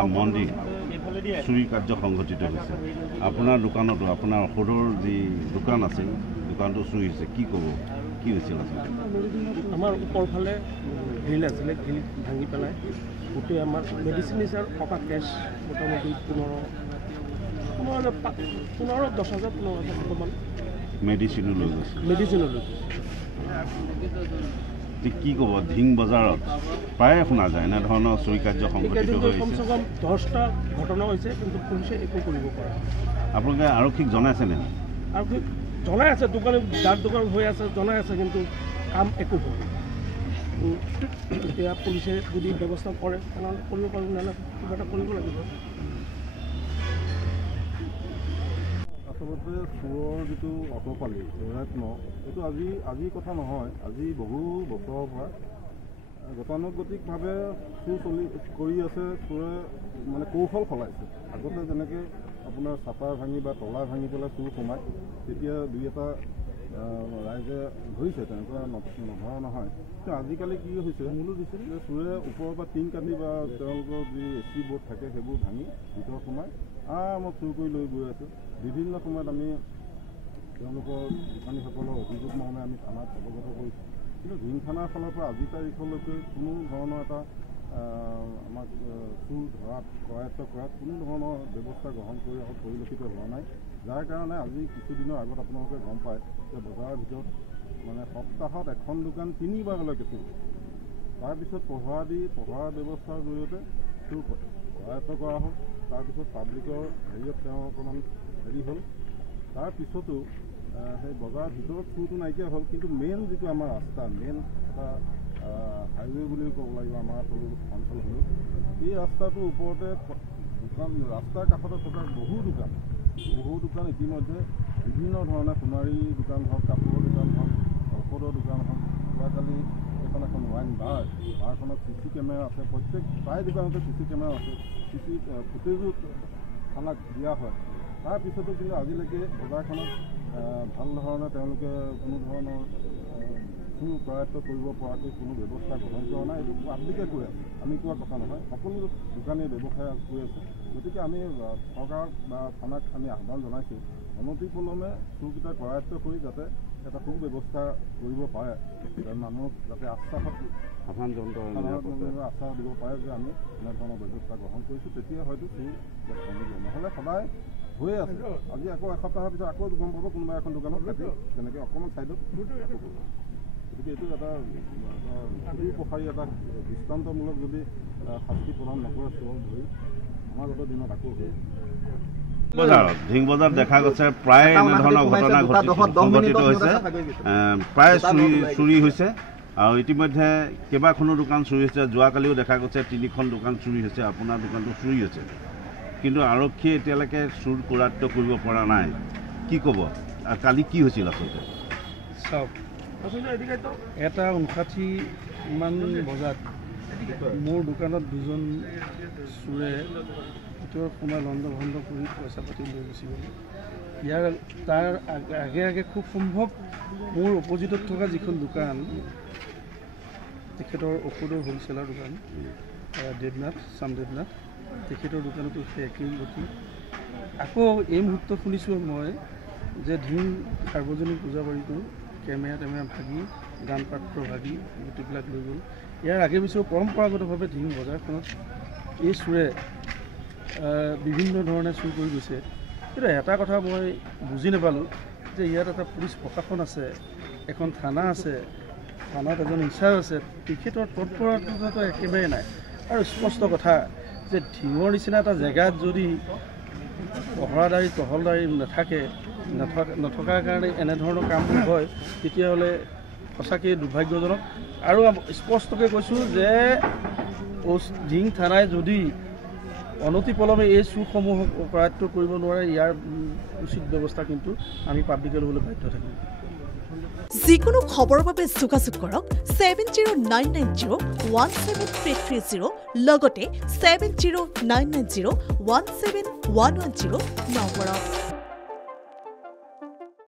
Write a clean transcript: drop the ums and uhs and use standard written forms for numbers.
এটা মন্দিৰ চুৰি কাৰ্য সংঘটিত হৈছে আপোনাৰ দোকানতো আপোনাৰ ঔষধৰ যি দোকান আছে দোকানটো চুৰি হৈছে কি ক'ব কি হৈছিল আমাৰ ওপৰফালে গ্ৰিল আছিলে গ্ৰিল ভাঙি পেলাই গোটেই আমাৰ মেডিচিন হিচাপ থকা কেছ মোটামুটি 10,000 15,000 মেডিচিনো লৈ গৈছে কি ক'ব ধিং বজাৰত প্ৰায়ে শুনা যায় এনেধৰণৰ চুৰি কাৰ্য সংঘটিত হৈছে কমচে কম 10টা ঘটনা হৈছে কিন্তু পুলিচে একো কৰিব পৰা আপোনালোকে আৰক্ষীক জনাইছেনে আৰক্ষীক জনাই আছে দোকান যাৰ দোকান হৈ আছে জনাই আছে কিন্তু কাম একো হোৱা নাই এতিয়া পুলিচে যদি ব্যৱস্থা কৰে তেনেহ'লে কৰিব পাৰিব নহ'লে কিবা এটা কৰিব লাগিব আচলতে চোৰৰ যিটো অটপালি দৌৰাত্ম এইটো আজি কথা নহয় আজি বহু বছৰৰ পৰা গতানুগতিকভাৱে চুৰ কৰি আছে চোৰে মানে কৌশল সলাইছে আগতে যেনেকৈ আপোনাৰ চাপাৰ ভাঙি বা তলা ভাঙি পেলাই চুৰ সোমায় তেতিয়া দুই এটা ৰাইজে ধৰিছে তেনেকুৱা নধৰা নহয় কিন্তু আজিকালি কি হৈছে মূলো দিছে যে চোৰে ওপৰৰ পৰা টিং কাটি বা তেওঁলোকৰ যি AC বোৰ্ড থাকে সেইবোৰ ভাঙি ভিতৰত সোমাই মই চুৰ কৰি লৈ গৈ আছোঁ বিভিন্ন সময়ত আমি তেওঁলোকৰ দোকানীসকলৰ অভিযোগ মৰ্মে আমি থানাত অৱগত কৰিছোঁ কিন্তু ধিং থানাৰ ফালৰ পৰা আজি তাৰিখলৈকে কোনো ধৰণৰ এটা আমাক চুৰ ধৰাত কৰায়ত্ব কৰাত কোনো ধৰণৰ ব্যৱস্থা গ্ৰহণ কৰি পৰিলক্ষিত হোৱা নাই যাৰ কাৰণে আজি কিছুদিনৰ আগত আপোনালোকে গম পায় যে বজাৰৰ ভিতৰত মানে সপ্তাহত এখন দোকান 3বাৰলৈকে চুৰ তাৰপিছত পহৰা ব্যৱস্থাৰ জৰিয়তে চুৰ কৰায়ত্ব কৰা হ'ল তাৰপিছত পাব্লিকৰ হেৰিয়ত তেওঁ অকণমান হেৰি হ'ল তাৰপিছতো সেই বজাৰৰ ভিতৰত চুৰটো নাইকিয়া হ'ল কিন্তু মেইন যিটো আমাৰ ৰাস্তা মেইন এটা হাইৱে বুলিও ক'ব লাগিব আমাৰ অঞ্চল হ'লেও এই ৰাস্তাটোৰ ওপৰতে দোকান ৰাস্তাৰ কাষতে থকা বহু দোকান ইতিমধ্যে বিভিন্ন ধৰণে সোণাৰী দোকান হওক কাপোৰৰ দোকান হওক ঔষধৰ দোকান হওক যোৱাকালি এখন ৱাইন বাৰখনত CC কেমেৰা আছে প্ৰায় দোকানতে CC কেমেৰা আছে CC ফুটেজো থানাক দিয়া হয় তাৰপিছতো কিন্তু আজিলৈকে বজাৰখনত ভাল ধৰণে তেওঁলোকে কোনো ধৰণৰ চুৰ কৰায়ত্ব কৰিব পৰাকৈ কোনো ব্যৱস্থা গ্ৰহণ কৰা নাই এইটো পাব্লিকে কৈ আছে আমি কোৱা কথা নহয় সকলো দোকানীয়ে ব্যৱসায় কৈ আছে গতিকে আমি চৰকাৰক বা থানাক আমি আহ্বান জনাইছোঁ অনতিপলমে চুৰকেইটা কৰায়ত্ব কৰি যাতে এটা সুব্যৱস্থা কৰিব পাৰে মানুহক যাতে আশ্বাস দিব পাৰে যে আমি এনেধৰণৰ ব্যৱস্থা গ্ৰহণ কৰিছোঁ তেতিয়া হয়তো চুৰ কমিব নহ'লে সদায় হৈয়ে আছে আজি আকৌ এসপ্তাহৰ পিছত আকৌ গম পাব কোনোবা এখন দোকানত কাটি তেনেকৈ অকণমান ছাইডত গতিকে এইটো এটা সুপ্ৰসাৰী এটা দৃষ্টান্তমূলক যদি শাস্তি প্ৰদান নকৰে চোৰ ধৰি সমাজৰ দিনত আকৌ হৈ বজাৰত ধিং বজাৰত দেখা গৈছে প্ৰায় এনেধৰণৰ ঘটনা সংঘটিত হৈছে প্ৰায় চুৰি হৈছে আৰু ইতিমধ্যে কেইবাখনো দোকান চুৰি হৈছে যোৱাকালিও দেখা গৈছে 3খন দোকান চুৰি হৈছে আপোনাৰ দোকানটো চুৰি হৈছে কিন্তু আৰক্ষীয়ে এতিয়ালৈকে চুৰ কৰায়ত্ব কৰিব পৰা নাই কি ক'ব কালি কি হৈছিল আচলতে চাওক এটা 59মান বজাত মোৰ দোকানত দুজন চোৰে ভিতৰত সোমাই লণ্ড ভণ্ড কৰি পইচা পাতি লৈ গুচি গ'ল তাৰ আগে খুব সম্ভৱ মোৰ অপজিটত থকা যিখন দোকান তেখেতৰ ঔষধৰ হোলচেলাৰ দোকান দেৱনাথ তেখেতৰ দোকানতো সেই একেই গতি আকৌ এই মুহূৰ্তত শুনিছোঁ মই যে ধিং সাৰ্বজনীন পূজাবাৰীটো কেমেৰা ভাগি দান পাত্ৰ ভাগি গোটেইবিলাক লৈ গ'ল ইয়াৰ আগে পিছৰ পৰম্পৰাগতভাৱে ধিং বজাৰখনত এই চোৰে বিভিন্ন ধৰণে চুৰ কৰি গৈছে কিন্তু এটা কথা মই বুজি নাপালোঁ যে ইয়াত এটা পুলিচ প্ৰশাসন আছে এখন থানা আছে থানাত এজন ইনচাৰ্জ আছে তেখেতৰ তৎপৰতাটো একেবাৰে নাই আৰু স্পষ্ট কথা যে ধিঙৰ নিচিনা এটা জেগাত যদি টহলদাৰী নথকাৰ কাৰণে এনেধৰণৰ কামবোৰ হয় তেতিয়াহ'লে সঁচাকৈ দুৰ্ভাগ্যজনক আৰু স্পষ্টকৈ কৈছোঁ যে ধিং থানাই যদি অনতিপলমে এই চুৰসমূহক কৰায়ত্ব কৰিব নোৱাৰে ইয়াৰ উচিত ব্যৱস্থা কিন্তু আমি পাব্লিকে ল'বলৈ বাধ্য থাকিম যিকোনো খবৰৰ বাবে যোগাযোগ কৰক 7099017330 লগতে 7099017110 নম্বৰত